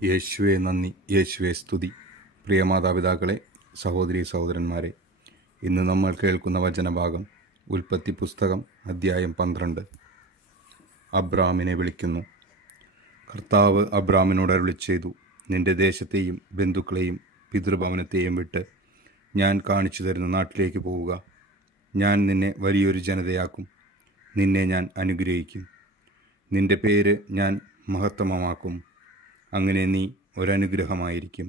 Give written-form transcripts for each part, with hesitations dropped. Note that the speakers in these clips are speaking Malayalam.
യേശുവെ നന്ദി, യേശുവെ സ്തുതി. പ്രിയ മാതാപിതാക്കളെ, സഹോദരി സഹോദരന്മാരെ, ഇന്ന് നമ്മൾ കേൾക്കുന്ന വചനഭാഗം ഉൽപ്പത്തി പുസ്തകം അധ്യായം 12. അബ്രാമിനെ വിളിക്കുന്നു. കർത്താവ് അബ്രാമിനോട് അരുളിച്ചെയ്തു, നിന്റെ ദേശത്തെയും ബന്ധുക്കളെയും പിതൃഭവനത്തെയും വിട്ട് ഞാൻ കാണിച്ചു തരുന്ന നാട്ടിലേക്ക് പോവുക. ഞാൻ നിന്നെ വലിയൊരു ജനതയാക്കും. നിന്നെ ഞാൻ അനുഗ്രഹിക്കും. നിന്റെ പേര് ഞാൻ മഹത്തമമാക്കും. അങ്ങനെ നീ ഒരനുഗ്രഹമായിരിക്കും.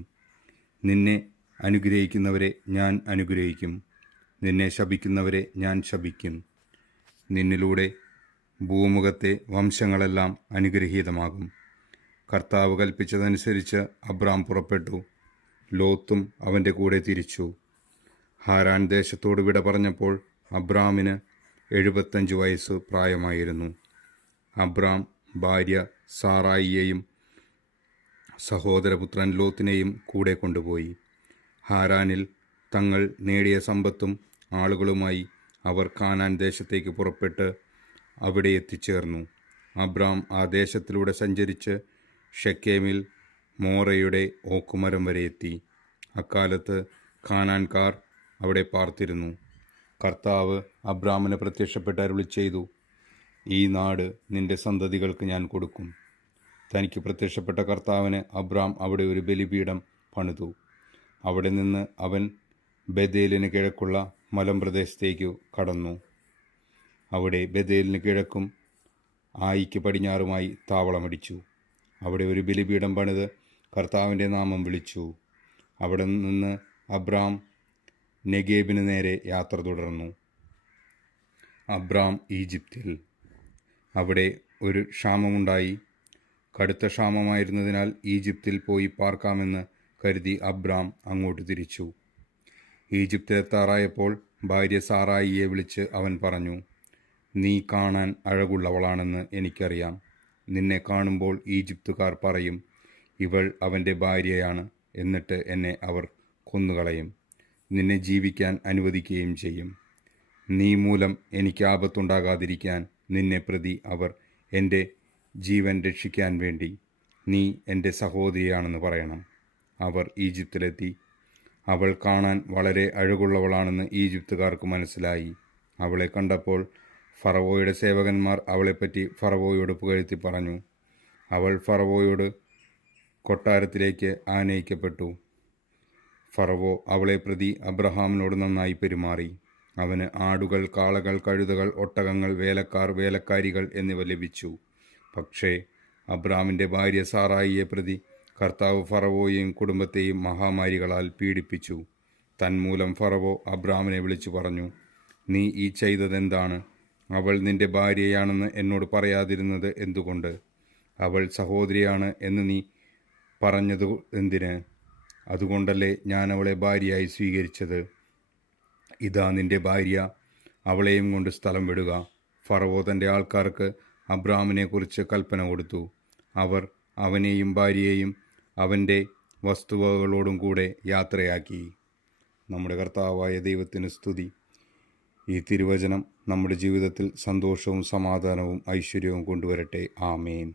നിന്നെ അനുഗ്രഹിക്കുന്നവരെ ഞാൻ അനുഗ്രഹിക്കും. നിന്നെ ശപിക്കുന്നവരെ ഞാൻ ശപിക്കും. നിന്നിലൂടെ ഭൂമുഖത്തെ വംശങ്ങളെല്ലാം അനുഗ്രഹീതമാകും. കർത്താവ് കൽപ്പിച്ചതനുസരിച്ച് അബ്രാം പുറപ്പെട്ടു. ലോത്തും അവൻ്റെ കൂടെ തിരിച്ചു. ഹാരാൻ ദേശത്തോട് വിട പറഞ്ഞപ്പോൾ അബ്രാമിന് 75 വയസ്സ് പ്രായമായിരുന്നു. അബ്രാം ഭാര്യ സാറായിയെയും സഹോദരപുത്രൻ ലോത്തിനെയും കൂടെ കൊണ്ടുപോയി. ഹാരാനിൽ തങ്ങൾ നേടിയ സമ്പത്തും ആളുകളുമായി അവർ കാനാൻ ദേശത്തേക്ക് പുറപ്പെട്ട് അവിടെ എത്തിച്ചേർന്നു. അബ്രാം ആ ദേശത്തിലൂടെ സഞ്ചരിച്ച് ഷെക്കേമിൽ മോറയുടെ ഓക്കുമരം വരെ എത്തി. അക്കാലത്ത് കാനാൻകാർ അവിടെ പാർത്തിരുന്നു. കർത്താവ് അബ്രാമിന് പ്രത്യക്ഷപ്പെട്ട് അരുളിച്ചെയ്തു, ഈ നാട് നിന്റെ സന്തതികൾക്ക് ഞാൻ കൊടുക്കും. തനിക്ക് പ്രത്യക്ഷപ്പെട്ട കർത്താവിന് അബ്രാം അവിടെ ഒരു ബലിപീഠം പണിതു. അവിടെ നിന്ന് അവൻ ബഥേലിന് കിഴക്കുള്ള മലമ്പ്രദേശത്തേക്കു കടന്നു. അവിടെ ബഥേലിന് കിഴക്കും ആയിക്ക് പടിഞ്ഞാറുമായി താവളമടിച്ചു. അവിടെ ഒരു ബലിപീഠം പണിത് കർത്താവിൻ്റെ നാമം വിളിച്ചു. അവിടെ നിന്ന് അബ്രാം നെഗേബിന് നേരെ യാത്ര തുടർന്നു. അബ്രാം ഈജിപ്തിൽ. അവിടെ ഒരു ക്ഷാമമുണ്ടായി. കടുത്ത ക്ഷാമമായിരുന്നതിനാൽ ഈജിപ്തിൽ പോയി പാർക്കാമെന്ന് കരുതി അബ്രാം അങ്ങോട്ട് തിരിച്ചു. ഈജിപ്തിലെത്താറായപ്പോൾ ഭാര്യ സാറായിയെ വിളിച്ച് അവൻ പറഞ്ഞു, നീ കാണാൻ അഴകുള്ളവളാണെന്ന് എനിക്കറിയാം. നിന്നെ കാണുമ്പോൾ ഈജിപ്തുകാർ പറയും, ഇവൾ അവൻ്റെ ഭാര്യയാണ്. എന്നിട്ട് എന്നെ അവർ കൊന്നുകളയും. നിന്നെ ജീവിക്കാൻ അനുവദിക്കുകയും ചെയ്യും. നീ മൂലം എനിക്ക് ആപത്തുണ്ടാകാതിരിക്കാൻ നിന്നെ പ്രതി അവർ എൻ്റെ ജീവൻ രക്ഷിക്കാൻ വേണ്ടി നീ എൻ്റെ സഹോദരിയാണെന്ന് പറയണം. അവർ ഈജിപ്തിലെത്തി. അവൾ കാണാൻ വളരെ അഴകുള്ളവളാണെന്ന് ഈജിപ്തുകാർക്ക് മനസ്സിലായി. അവളെ കണ്ടപ്പോൾ ഫറവോയുടെ സേവകന്മാർ അവളെപ്പറ്റി ഫറവോയോട് പുകഴ്ത്തി പറഞ്ഞു. അവൾ ഫറവോയോട് കൊട്ടാരത്തിലേക്ക് ആനയിക്കപ്പെട്ടു. ഫറവോ അവളെ പ്രതി അബ്രഹാമിനോട് നന്നായി പെരുമാറി. അവന് ആടുകൾ, കാളകൾ, കഴുതകൾ, ഒട്ടകങ്ങൾ, വേലക്കാർ, വേലക്കാരികൾ എന്നിവ ലഭിച്ചു. പക്ഷേ അബ്രാമിൻ്റെ ഭാര്യ സാറായിയെ പ്രതി കർത്താവ് ഫറവോയെയും കുടുംബത്തെയും മഹാമാരികളാൽ പീഡിപ്പിച്ചു. തന്മൂലം ഫറവോ അബ്രാമിനെ വിളിച്ചു പറഞ്ഞു, നീ ഈ ചെയ്തതെന്താണ്? അവൾ നിന്റെ ഭാര്യയാണെന്ന് എന്നോട് പറയാതിരുന്നത് എന്തുകൊണ്ട്? അവൾ സഹോദരിയാണ് എന്ന് നീ പറഞ്ഞത് എന്തിന്? അതുകൊണ്ടല്ലേ ഞാൻ അവളെ ഭാര്യയായി സ്വീകരിച്ചത്. ഇതാ നിന്റെ ഭാര്യ, അവളെയും കൊണ്ട് സ്ഥലം വിടുക. ഫറവോ തൻ്റെ ആൾക്കാർക്ക് അബ്രാമിനെക്കുറിച്ച് കൽപ്പന കൊടുത്തു. അവർ അവനെയും ഭാര്യയെയും അവൻ്റെ വസ്തുവകകളോടും കൂടെ യാത്രയാക്കി. നമ്മുടെ കർത്താവായ ദൈവത്തിന് സ്തുതി. ഈ തിരുവചനം നമ്മുടെ ജീവിതത്തിൽ സന്തോഷവും സമാധാനവും ഐശ്വര്യവും കൊണ്ടുവരട്ടെ. ആമേൻ.